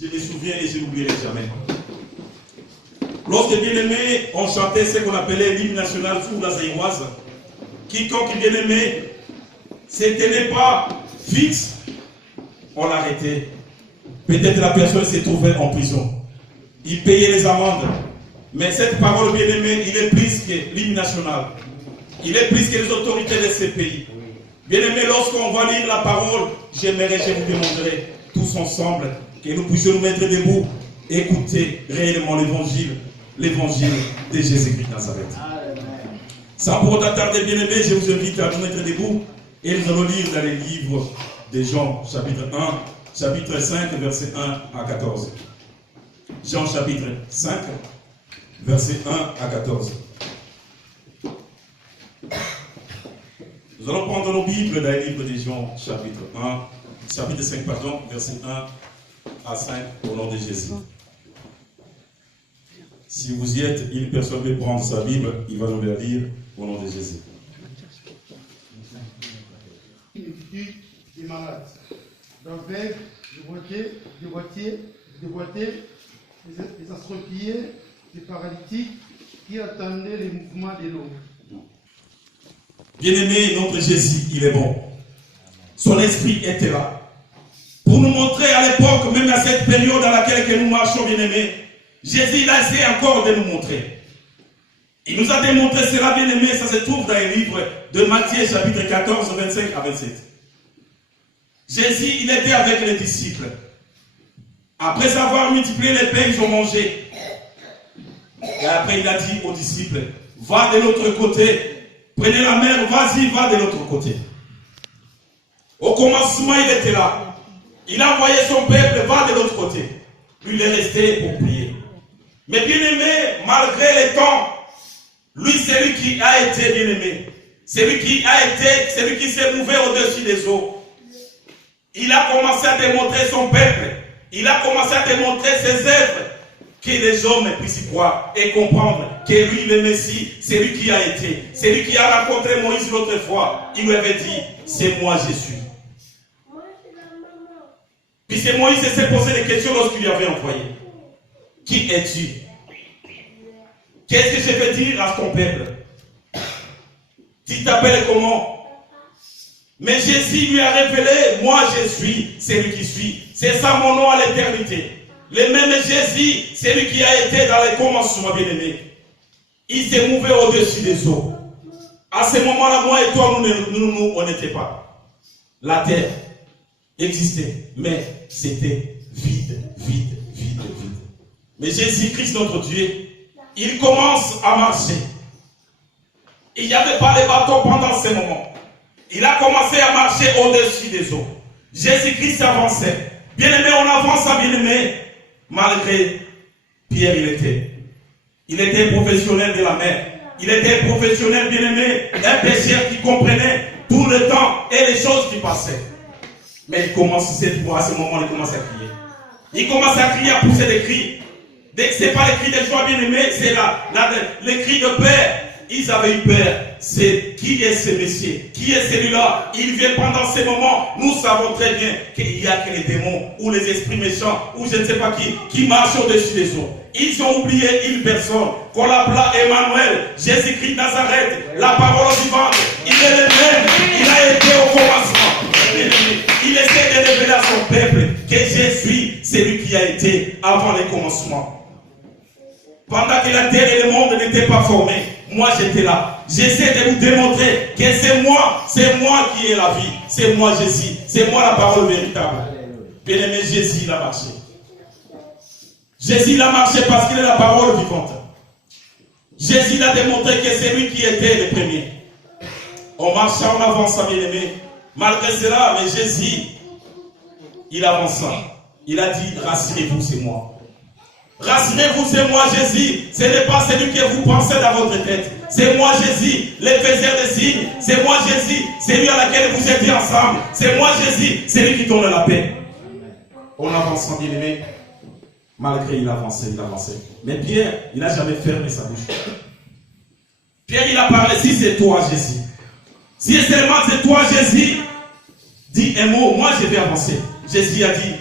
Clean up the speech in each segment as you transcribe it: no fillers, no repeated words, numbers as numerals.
Je me souviens et je n'oublierai jamais. Lorsque bien-aimés, on chantait ce qu'on appelait l'hymne national sous la zaïroise, quiconque bien-aimé, ce n'est pas fixe, on l'arrêtait. Peut-être la personne s'est trouvée en prison. Il payait les amendes. Mais cette parole, bien-aimée, il est plus que l'hymne national. Il est plus que les autorités de ce pays. Bien-aimés, lorsqu'on va lire la parole, je vous demanderai tous ensemble que nous puissions nous mettre debout et écouter réellement l'évangile de Jésus-Christ de Nazareth. Sans pour autant tarder, bien-aimés, je vous invite à nous mettre debout et nous allons lire dans les livres de Jean, chapitre 5, verset 1 à 14. Jean, chapitre 5, verset 1 à 14. Nous allons prendre nos Bibles dans les livres de Jean, chapitre 5, verset 1 à 5, au nom de Jésus. Si vous y êtes, une personne veut prendre sa Bible, il va nous la lire au nom de Jésus. Des malades, d'envers, de boitiers, des astropiés, des paralytiques qui attendaient les mouvements de l'eau. Bien-aimé, notre Jésus, il est bon. Son esprit était là. Pour nous montrer à l'époque, même à cette période dans laquelle nous marchons, bien-aimé, Jésus, il a essayé encore de nous montrer. Il nous a démontré cela, bien-aimé, ça se trouve dans les livres de Matthieu, chapitre 14, 25 à 27. Jésus, il était avec les disciples. Après avoir multiplié les pains, ils ont mangé. Et après, il a dit aux disciples, va de l'autre côté, prenez la mer, vas-y, va de l'autre côté. Au commencement, il était là. Il a envoyé son peuple, va de l'autre côté. Lui, il est resté pour prier. Mais bien-aimé, malgré les temps, lui, c'est lui qui a été bien-aimé. C'est lui qui s'est mouvé au-dessus des eaux. Il a commencé à démontrer son peuple. Il a commencé à démontrer ses œuvres. Que les hommes puissent y croire et comprendre que lui, le Messie, c'est lui qui a été. C'est lui qui a rencontré Moïse l'autre fois. Il lui avait dit, c'est moi Jésus. Puis c'est Moïse qui s'est posé des questions lorsqu'il lui avait envoyé. Qui es-tu? Qu'est-ce que je vais dire à ton peuple? Tu t'appelles comment? Mais Jésus lui a révélé, moi je suis, c'est lui qui suis. C'est ça mon nom à l'éternité. Le même Jésus, c'est lui qui a été dans les commencements, bien-aimés. Il s'est mouvé au-dessus des eaux. À ce moment-là, moi et toi, nous, on n'était pas. La terre existait, mais c'était vide. Mais Jésus-Christ, notre Dieu, il commence à marcher. Il n'y avait pas de bateau pendant ce moment. Il a commencé à marcher au-dessus des eaux. Jésus-Christ avançait. Bien-aimé, on avance à bien-aimé. Malgré Pierre, il était professionnel de la mer. Il était professionnel, bien-aimé, un pécheur qui comprenait tout le temps et les choses qui passaient. Mais il commence, cette fois, à ce moment, il commence à crier. Il commence à crier, à pousser des cris. Ce n'est pas les cris de joie, bien-aimé, c'est les cris de peur. Ils avaient eu peur. C'est qui est ce monsieur? Qui est celui-là? Il vient pendant ces moments. Nous savons très bien qu'il n'y a que les démons ou les esprits méchants ou je ne sais pas qui marchent au-dessus des eaux. Ils ont oublié une personne qu'on l'appela Emmanuel, Jésus-Christ de Nazareth, la parole vivante. Il est le même. Il a été au commencement. Il essaie de révéler à son peuple que Jésus, c'est lui qui a été avant les commencements. Pendant que la terre et le monde n'étaient pas formés, moi j'étais là. J'essaie de vous démontrer que c'est moi qui ai la vie. C'est moi Jésus. C'est moi la parole véritable. Bien-aimé, Jésus, il a marché. Jésus, il a marché parce qu'il est la parole vivante. Jésus, il a démontré que c'est lui qui était le premier. On marchait en avançant, bien-aimé. Malgré cela, mais Jésus, il avança. Il a dit, rassurez-vous, c'est moi. Rassurez-vous, c'est moi Jésus. Ce n'est pas celui que vous pensez dans votre tête. C'est moi Jésus, le faiseur des signes. C'est moi Jésus, c'est lui à laquelle vous étiez ensemble. C'est moi Jésus, c'est lui qui donne la paix. On avance, bien aimé. Malgré il avançait. Mais Pierre, il n'a jamais fermé sa bouche. Pierre, il a parlé, si c'est toi Jésus. Si seulement c'est toi Jésus, dis un mot, moi je vais avancer. Jésus a dit,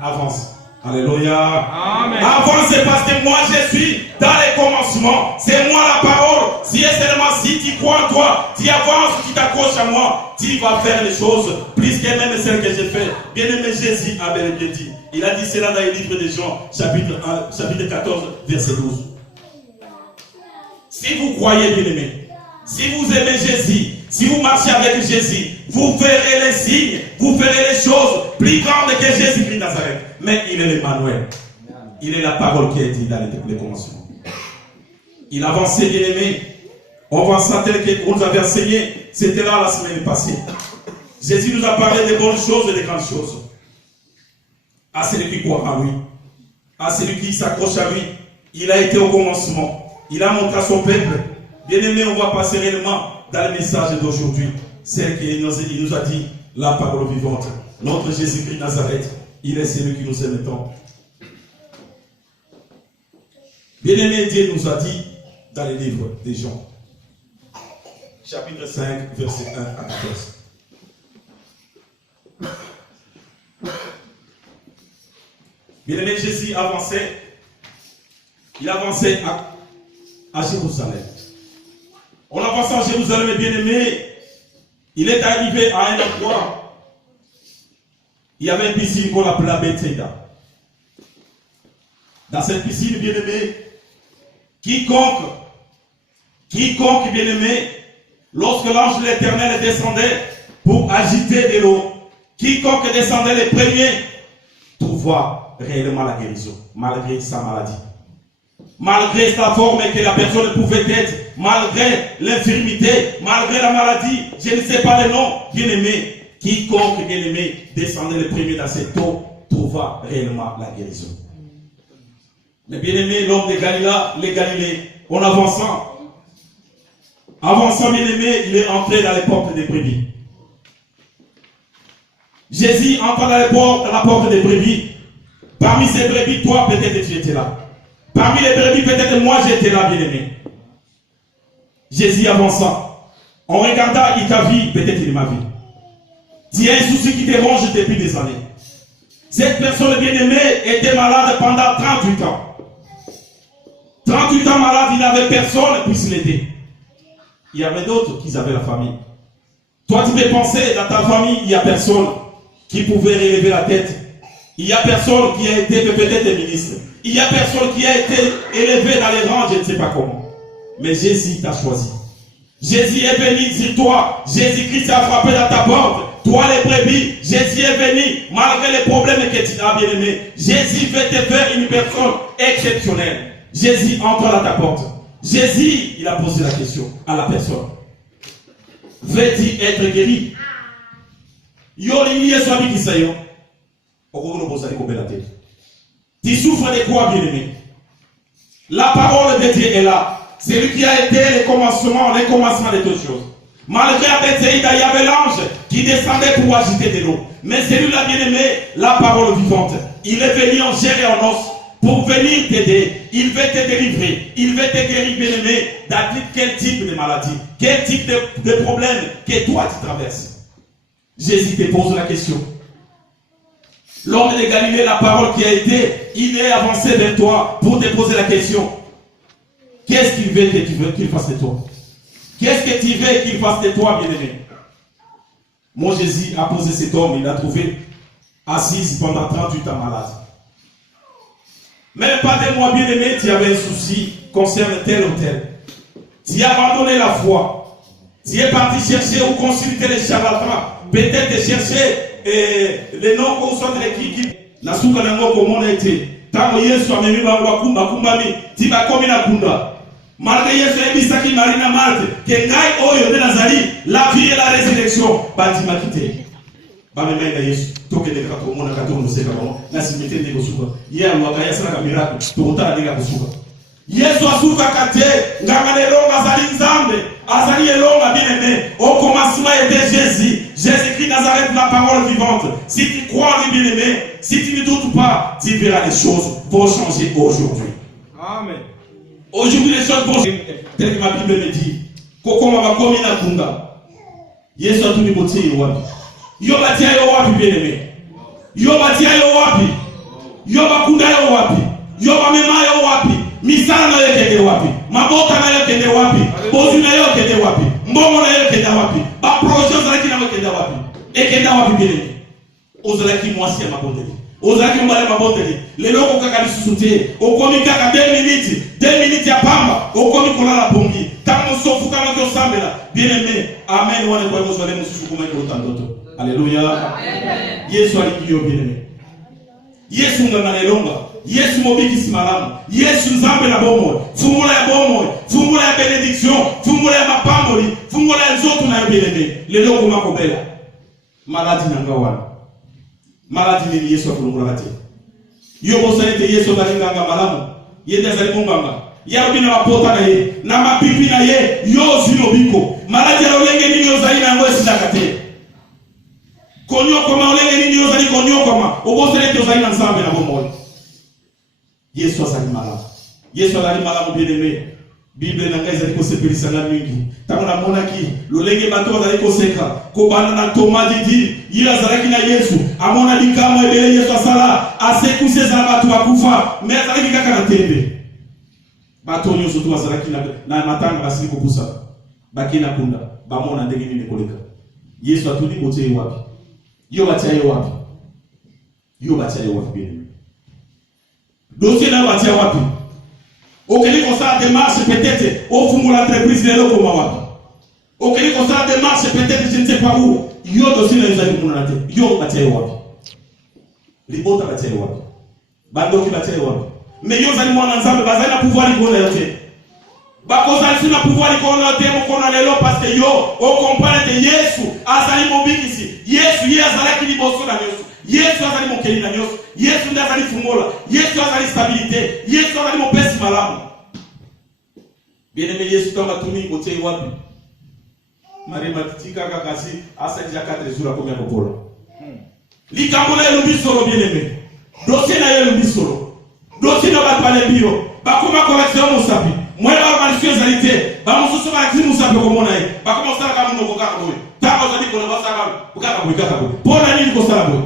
avance. Alléluia. Amen. Avant, c'est parce que moi je suis dans les commencements. C'est moi la parole. Si et seulement si tu crois en toi, tu avances, tu t'accroches à moi, tu vas faire les choses plus que même celles que j'ai fait. Bien-aimé, Jésus a bien dit. Il a dit cela dans le livre de Jean, chapitre 14, verset 12. Si vous croyez, bien-aimé, si vous aimez Jésus, si vous marchez avec Jésus, vous verrez les signes, vous verrez les choses plus grandes que Jésus-Christ de Nazareth. Mais il est l'Emmanuel. Il est la parole qui est dite dans les commencements. Il avançait, bien-aimé. On va tel qu'on nous avait enseigné. C'était là la semaine passée. Jésus nous a parlé des bonnes choses et des grandes choses. À celui qui croit en lui, à celui qui s'accroche à lui, il a été au commencement. Il a montré à son peuple. Bien-aimé, on va passer réellement dans le message d'aujourd'hui. C'est qu'il nous a dit la parole vivante. Notre Jésus-Christ de Nazareth, il est celui qui nous aime tant. Bien-aimé, Dieu nous a dit dans les livres des Jean, chapitre 5, verset 1 à 14. Bien-aimé, Jésus avançait. Il avançait à Jérusalem. On avance en Jérusalem, bien-aimé. Il est arrivé à un endroit. Il y avait une piscine qu'on appelait la Bethsaïda. Dans cette piscine, bien-aimé, quiconque, bien-aimé, lorsque l'ange de l'Éternel descendait pour agiter de l'eau, quiconque descendait les premiers, trouva réellement la guérison, malgré sa maladie. Malgré sa forme que la personne pouvait être, malgré l'infirmité, malgré la maladie, je ne sais pas le nom, bien-aimé, quiconque, bien-aimé, descendait le premier dans cette eau, trouva réellement la guérison. Mais bien-aimé, l'homme de Galilée, les Galiléens, en avançant, bien-aimé, il est entré dans les portes des brebis. Jésus entre dans la porte des brebis. Parmi ces brebis, toi, peut-être tu étais là. Parmi les brebis, peut-être moi j'étais là, bien-aimé. Jésus avançant. En regardant, il t'a vu, peut-être il m'a vu. Tu as un souci qui te ronge depuis des années. Cette personne bien-aimée était malade pendant 38 ans. 38 ans malade, il n'avait personne qui puisse l'aider. Il y avait d'autres qui avaient la famille. Toi, tu peux penser, dans ta famille, il n'y a personne qui pouvait relever la tête. Il n'y a personne qui a été peut-être ministre. Il n'y a personne qui a été élevé dans les rangs, je ne sais pas comment. Mais Jésus t'a choisi. Jésus est venu sur toi. Jésus-Christ a frappé dans ta porte. Toi les brebis, Jésus est venu malgré les problèmes que tu as, bien-aimé. Jésus veut te faire une personne exceptionnelle. Jésus entre dans ta porte. Jésus, il a posé la question à la personne. Veux-tu être guéri? Tu souffres de quoi, bien-aimé? La parole de Dieu est là. C'est lui qui a été le commencement de toutes choses. Malgré la Bethsaïda, il y avait l'ange qui descendait pour agiter de l'eau. Mais celui-là, bien-aimé, la parole vivante, il est venu en chair et en os pour venir t'aider. Il veut te délivrer. Il veut te guérir, bien-aimé, dans quel type de maladie, quel type de problème que toi tu traverses. Jésus te pose la question. L'homme de Galilée, la parole qui a été, il est avancé vers toi pour te poser la question. Qu'est-ce qu'il veut que tu veux qu'il fasse de toi? Qu'est-ce que tu veux qu'il fasse de toi, bien-aimé? Moi, Jésus a posé cet homme, il l'a trouvé assise pendant 38 ans malade. Même pas des mois, bien-aimé, tu avais un souci concernant tel ou tel. Tu as abandonné la foi. Tu es parti chercher ou consulter les charlatans. Peut-être chercher les noms qu'on soit de l'équipe. La souka n'a pas comment on a été. Tant que Yesu a mis kumbami, tu vas comme une kunda. Malgré Yesu a mis ça qui marina malte, que ngai oyo de Nazari, la vie et la résurrection, bâtiment quitté. Bamema ina Yesu, toke de kako mona kato museka mo, na simete de kosuka. Ye alwaka ya sana miracle, tokota de kosuka. Yesu asuka kate, nganga de longa zali nzambe, azali elonga bien-aimé. Au commencement était Jésus. Jésus-Christ Nazareth, la parole vivante. Si tu crois en lui, bien-aimé, si tu ne doutes pas, tu verras les choses vont changer aujourd'hui. Amen. Aujourd'hui, les choses vont changer. Tel que ma Bible me dit. Kokoma bakomi na kunga. Yesu atuni botie yo wapi. Yo batia yo wapi, bien-aimé. Yo batia yo wapi. Yo bakunda yo wapi? Yo bamema yo wapi? Misala na yo kende wapi? Mabota na yo kende wapi? Bozu na yo kende wapi? Mbongo na yo kende wapi? Ba projet ozalaki na yo kende wapi? Ekenda wapi bile? Ozalaki mwasi ya mabondeli. Ozalaki mbale mabondeli. Lelo ko kaka lisusu te. Okomi kaka 2 minutes. 2 minutes ya pamba. Okomi kolala pongi. Tango sofu kama kyo sambela. Bien aimé. Amen. Wane kwa hivyo swale mususu kuma iko tandoto. Alléluia. Amen. Yesu alikio bien aimé. Yesu ngangana elonga. Yesu mobiki simalamu. Yesu nzambe na bomo. Fungula ya bomo. Fungula ya benediction. Fungula ya mapamboli. Fungula ya nzoto na bien aimé. Lelo ko makobela. Maladi nanga wana. Maladi ni Yesu akulungula kati. Yo bosalite Yesu balinganga malamu. Yende zali munganga. Yarubi na mapota na ye. Na mapipi na ye. Yo zino biko. Maladi ya olenge nini ozali na ngoe sidakate. Konyo koma olenge nini ozali konyo koma. Obosalite ozali na nzambe na bomo. Yesu azali malamu. Yesu azali malamu bien aimé. Bible na ngai ezali kosepelisa na mingi. Tango na monaki lolenge bato bazali koseka kobana na Thomas didi ye azalaki na Yesu amona likamo ebele Yesu asala asekuse za bato bakufa me azalaki kaka na tembe bato nyonso to bazalaki na matanga basili kopusa bakina kunda bamona ndenge nini koleka Yesu atuli bote wapi yo batia yo wapi yo batia yo wapi bien dossier na batia wapi okeli kosa démarche peut-être au fungo l'entreprise de loko mawapi okeli kosa démarche peut-être je ne sais pas où yo dossier na yuzali kuna nate yo batia wapi libota batia wapi bandoki batia wapi mais yo zali mwana nzambe bazali na pouvoir ikona yote bakoza sina pouvoir ikona yote mukona lelo parce que yo o comprendre que Yesu azali mobikisi Yesu ye azali liboso na Yesu Yesu azali mokeli na nyoso Yesu ndiye azali fungola Yesu azali stabilité Yesu azali mopesi malamu bien aimé Yesu kama tuni bote wapi Marie Matitika kakasi asa déjà 4 jours akomia kopola likambo na yelo bisoro bien aimé dossier na yelo bisoro dossier na batale bio bakoma correction musapi mweba malicieux zalité ba mususu ba kimu musapi komona ye bakoma sala kama ndoko kaka boye tako zali kola basaka bukaka boye kaka boye pona nini ko sala boye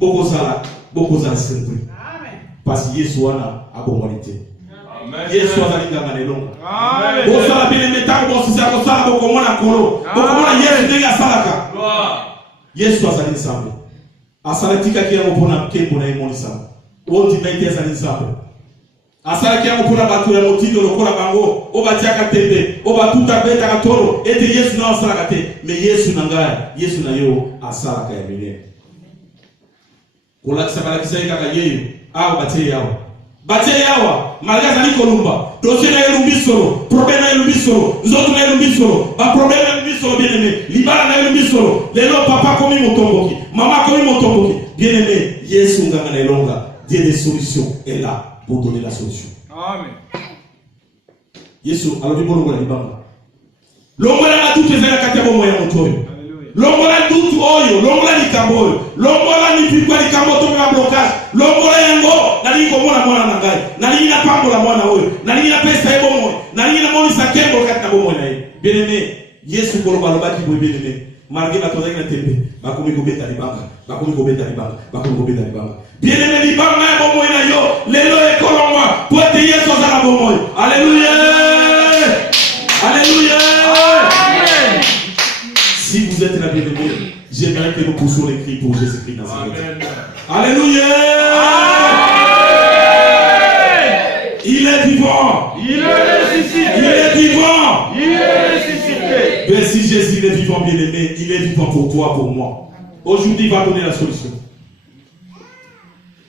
Boko za sempre. Amen. Parce que Yesu wana abongolite. Amen. Yesu azalinga manelonga. Amen. Bosala bile metango bosisa ko sala boko mona kolo. Boko mona Yesu ndenge salaka. Yesu azali sambe. Asalatika kia mopona kembo na emoni sambe. Wondi baite azali sambe. Asala kia mopona batu ya motindo lokola bango, obatia katembe, obatuta beta katoro, ete Yesu na asala kate, mais Yesu nangaya, Yesu na yo asala ka yemene. Kola kisabala kisai kaka yeyo au bate yawa malga zali kolumba dossier na yelumbisoro problème na yelumbisoro nzoto na yelumbisoro ba problème na yelumbisoro bien aimé libala na yelumbisoro lelo papa komi motomboki mama komi motomboki bien aimé Yesu nganga na elonga Dieu des solutions est là pour donner la solution amen Yesu alobi bolongo na libanga longola na tout ezala kati ya bomo ya motoyo longola dutu oyo longola likambo oyo longola ni pikwa likambo to na blocage longola yango nali komona mwana na ngai nali na pambo la mwana oyo nali na pesa ebo moyo nali na moni sakembo kati na bomo na ye bien aimé Yesu koloba lobaki boye bien aimé malgré batozaki na tembe bakomi kobeta libanga bien aimé libanga ya bomo na yo lelo ekolongwa po ete Yesu azala bomo alléluia alléluia amen. Si vous êtes la bien-aimée, j'aimerais que nous poussions les cris pour Jésus-Christ Nazareth. Alléluia! Amen. Il est vivant. Il est ressuscité. Il est vivant. Il est ressuscité. Mais si Jésus est vivant, bien-aimé, il est vivant pour toi, pour moi. Aujourd'hui, il va donner la solution.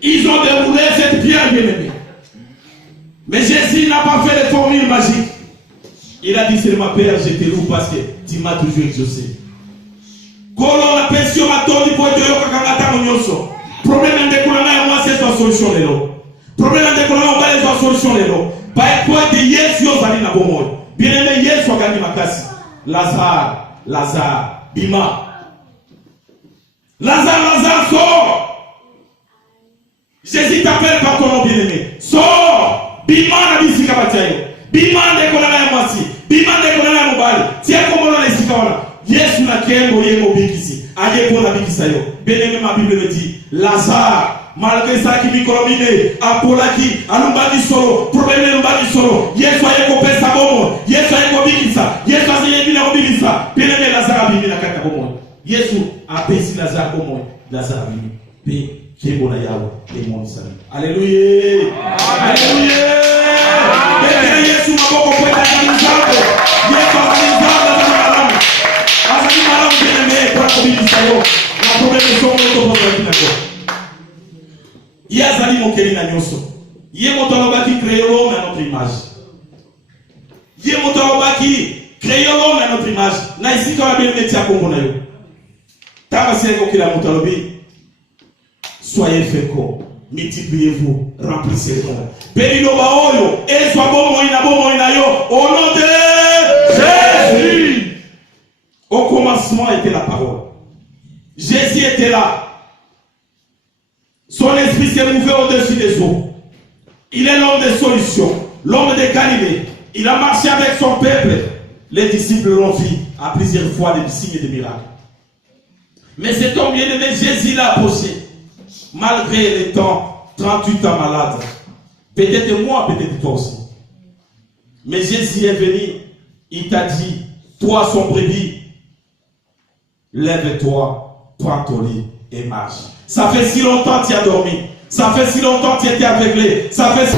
Ils ont déroulé cette pierre, bien-aimé. Mais Jésus n'a pas fait de formule magique. Il a dit, c'est ma Père, je te loue parce que tu m'as toujours exaucé. Kolo na pesio matondi po eto yoka kangata monyoso. Problème ndekulanga ya moi c'est sa solution lelo. Problème ndekulanga obale sa solution lelo. Pa eto ete Yesu yozali na bomoyo. Bien aimé Yesu akandi makasi. Lazare, bima. Lazare, sors. Jésus t'appelle par ton nom bien aimé. Sors. Bima na bisika batayo. Bima ndekulanga ya mwasi. Bima ndekulanga ya mobali. Tia komona na isika wana. Yesu na kembo yemo bikisi. Aye pona bikisa yo. Bien-aimé, ma Bible me dit, Lazare malgré ça qui mikrobine apolaki alumbaki solo problème lumbaki solo Yesu ayekopesa bomo Yesu ayekobikisa Yesu azeyebina kobimisa peleme Lazare abimi na kati ya bomo Yesu apesi Lazare bomo Lazare abimi pe kembo na yawe emonisa Alléluia Alléluia Betele Yesu maboko kwenda nzambe Yesu azalizana na malamu azali malamu peleme kwa kobimisa yo na problème songo to bozo kinako Yazali mokeli na nyoso. Ye motalobaki créé l'homme à notre image. Ye motalobaki créé l'homme à notre image. Na ici quand la belle métier à Congo na yo. Tabasi ko kila motalobi. Soyez féconds, multipliez-vous, remplissez le monde. Belilo baoyo, et soit bon moina yo au nom de Jésus. Au commencement était la parole. Jésus était là. Son esprit s'est mouvé au-dessus des eaux. Il est l'homme des solutions, l'homme de Galilée. Il a marché avec son peuple. Les disciples l'ont vu à plusieurs fois des signes et des miracles. Mais cet homme bien-aimé, Jésus l'a approché. Malgré les temps, 38 ans malade. Peut-être moi, peut-être toi aussi. Mais Jésus est venu. Il t'a dit, toi son brebis, lève-toi, prends ton lit et marche. Ça fait si longtemps que tu as dormi. Ça fait si longtemps que tu étais aveuglé. Ça fait si...